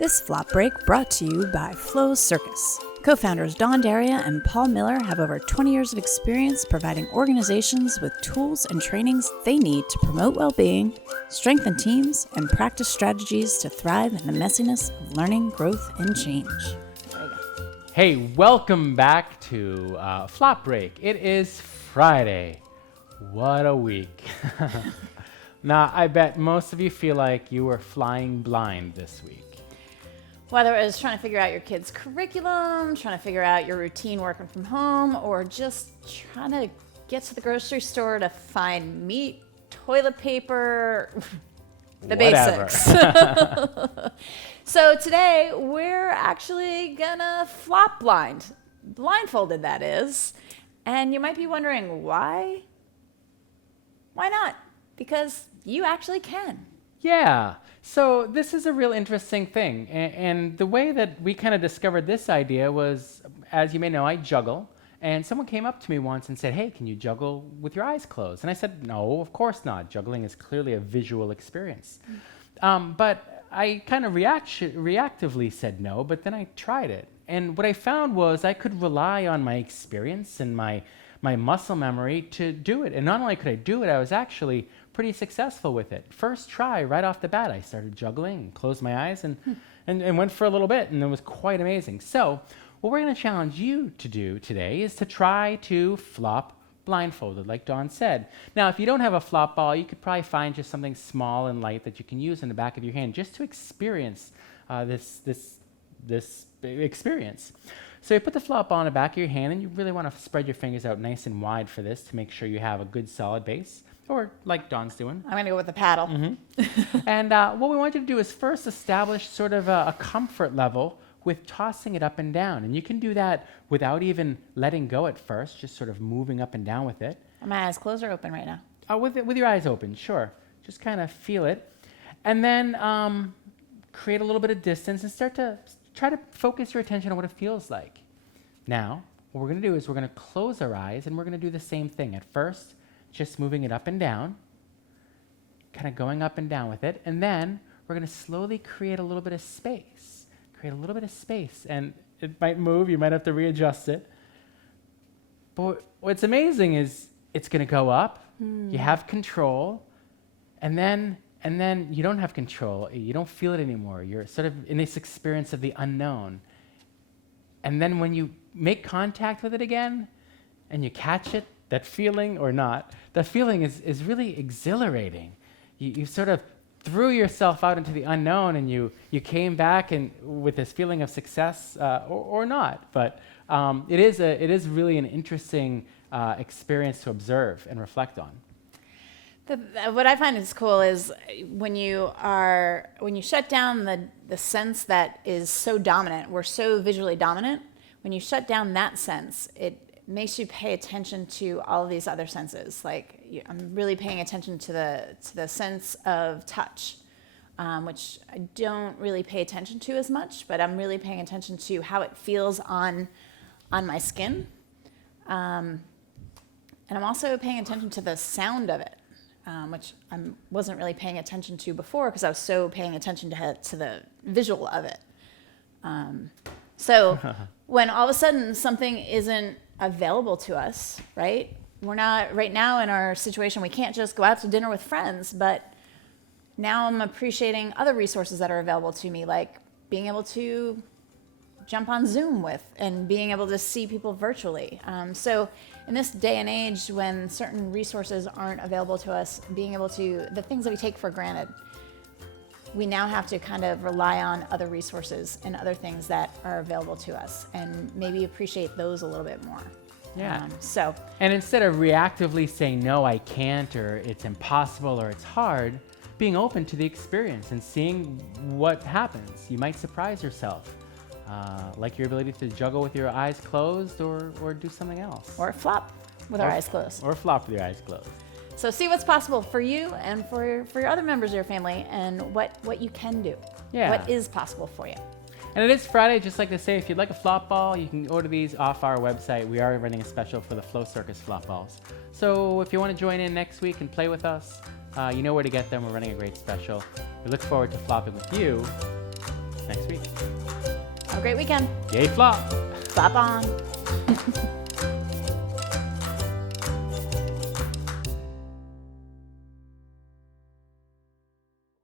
This flop break brought to you by Flow Circus. Co-founders Don Daria and Paul Miller have over 20 years of experience providing organizations with tools and trainings they need to promote well-being, strengthen teams, and practice strategies to thrive in the messiness of learning, growth, and change. Hey, welcome back to Flop Break. It is Friday. What a week. Now, I bet most of you feel like you were flying blind this week. Whether it was trying to figure out your kid's curriculum, trying to figure out your routine working from home, or just trying to get to the grocery store to find meat, toilet paper, the basics. So today, we're actually gonna flop blindfolded that is. And you might be wondering why? Why not? Because you actually can. Yeah, so this is a real interesting thing. And the way that we kind of discovered this idea was, as you may know, I juggle. And someone came up to me once and said, hey, can you juggle with your eyes closed? And I said, no, of course not. Juggling is clearly a visual experience. But I kind of reactively said no, but then I tried it. And what I found was I could rely on my experience and my muscle memory to do it. And not only could I do it, I was actually pretty successful with it. First try, right off the bat, I started juggling, closed my eyes, and went for a little bit, and it was quite amazing. So what we're going to challenge you to do today is to try to flop blindfolded, like Don said. Now, if you don't have a flop ball, you could probably find just something small and light that you can use in the back of your hand just to experience this experience. So you put the flop ball on the back of your hand, and you really want to spread your fingers out nice and wide for this to make sure you have a good solid base, or like Don's doing. I'm gonna go with the paddle. And what we want you to do is first establish sort of a comfort level with tossing it up and down. And you can do that without even letting go at first, just sort of moving up and down with it. Are my eyes closed or open right now? With your eyes open, sure. Just kind of feel it. And then create a little bit of distance and start to try to focus your attention on what it feels like. Now, what we're going to do is we're going to close our eyes, and we're going to do the same thing. At first, just moving it up and down, kind of going up and down with it. And then we're going to slowly create a little bit of space. Create a little bit of space. And it might move. You might have to readjust it. But what's amazing is it's going to go up. You have control. And then you don't have control. You don't feel it anymore. You're sort of in this experience of the unknown. And then when you make contact with it again and you catch it, that feeling or not, that feeling is really exhilarating. You sort of threw yourself out into the unknown, and you came back and with this feeling of success or not. But it is really an interesting experience to observe and reflect on. What I find is cool is when you shut down the sense that is so dominant, we're so visually dominant, when you shut down that sense, it makes you pay attention to all of these other senses. Like I'm really paying attention to the sense of touch, which I don't really pay attention to as much, but I'm really paying attention to how it feels on my skin. And I'm also paying attention to the sound of it. Which I wasn't really paying attention to before because I was so paying attention to the visual of it. So when all of a sudden something isn't available to us, right? We're not, right now in our situation, we can't just go out to dinner with friends, but now I'm appreciating other resources that are available to me, like being able to jump on Zoom with and being able to see people virtually. So in this day and age when certain resources aren't available to us, being able to, the things that we take for granted, we now have to kind of rely on other resources and other things that are available to us and maybe appreciate those a little bit more. Yeah. And instead of reactively saying, no, I can't, or it's impossible, or it's hard, being open to the experience and seeing what happens. You might surprise yourself. Like your ability to juggle with your eyes closed or do something else. Or flop with our eyes closed. Or flop with your eyes closed. So see what's possible for you and for your other members of your family and what you can do. Yeah. What is possible for you. And it is Friday, just like to say, if you'd like a flop ball, you can order these off our website. We are running a special for the Flow Circus flop balls. So if you want to join in next week and play with us, you know where to get them. We're running a great special. We look forward to flopping with you next week. a great weekend. Yay, flop. Flop on.